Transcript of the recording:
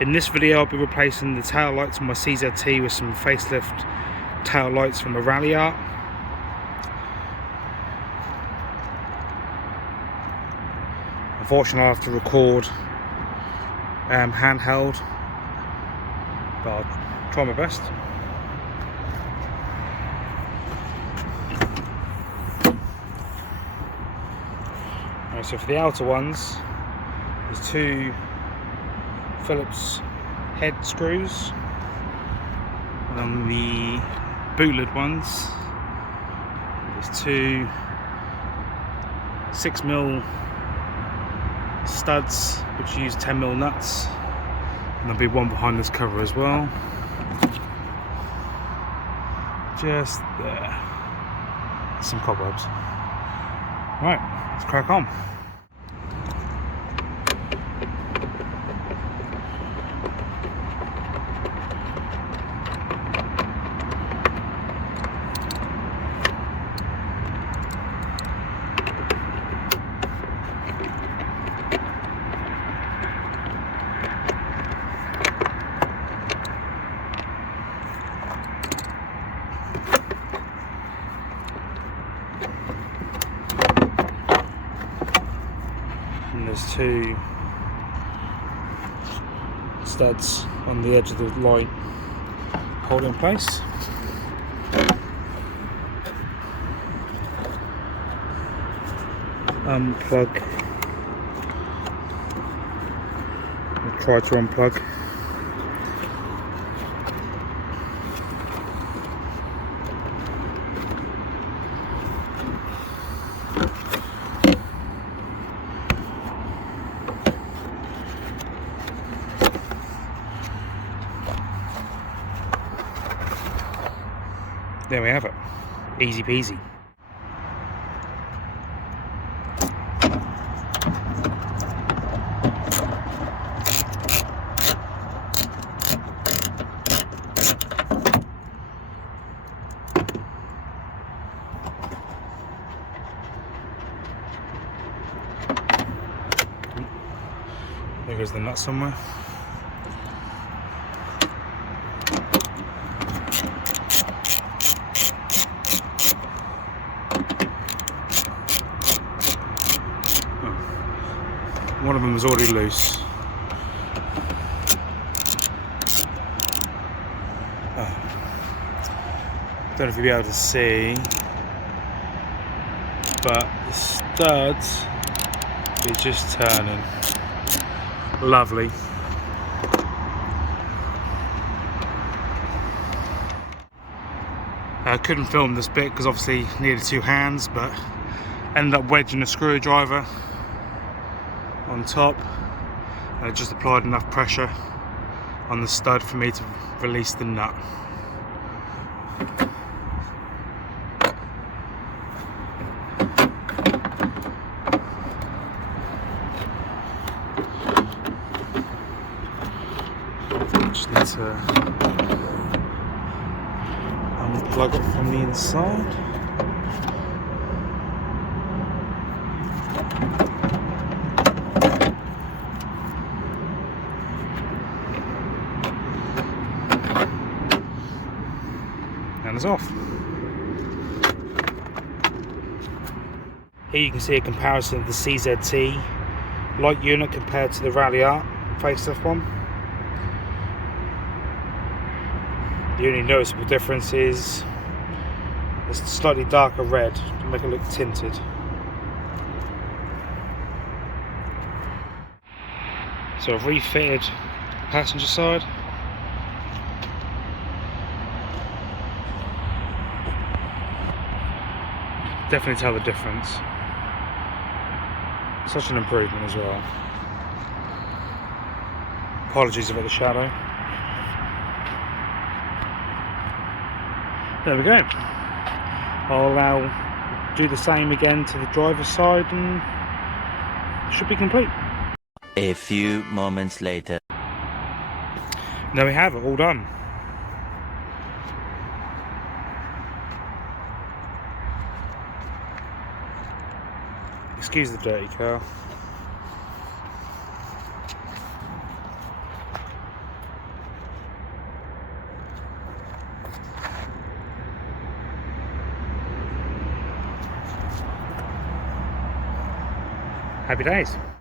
In this video I'll be replacing the tail lights on my CZT with some facelift tail lights from a Ralliart. Unfortunately I'll have to record handheld, but I'll try my best. Right, so for the outer ones, there's two Phillips head screws, and on the bootlet ones there's two 6mm studs which use 10mm nuts, and there'll be one behind this cover as well, just there. Some cobwebs. Right, let's crack on. And there's two studs on the edge of the light hold in place. Unplug. I'll try to unplug. There we have it, easy peasy. There goes the nut somewhere. One of them was already loose. Don't know if you'll be able to see, but the studs are just turning. Lovely. I couldn't film this bit because obviously needed two hands, but ended up wedging a screwdriver on top, and it just applied enough pressure on the stud for me to release the nut. Just need to unplug it from the inside. And it's off. Here you can see a comparison of the CZT light unit compared to the Ralliart facelift one. The only noticeable difference is it's slightly darker red to make it look tinted. So I've refitted the passenger side. Definitely tell the difference. Such an improvement as well. Apologies about the shadow. There we go. I'll do the same again to the driver's side and it should be complete. A few moments later. There we have it, all done. Excuse the dirty car. Happy days.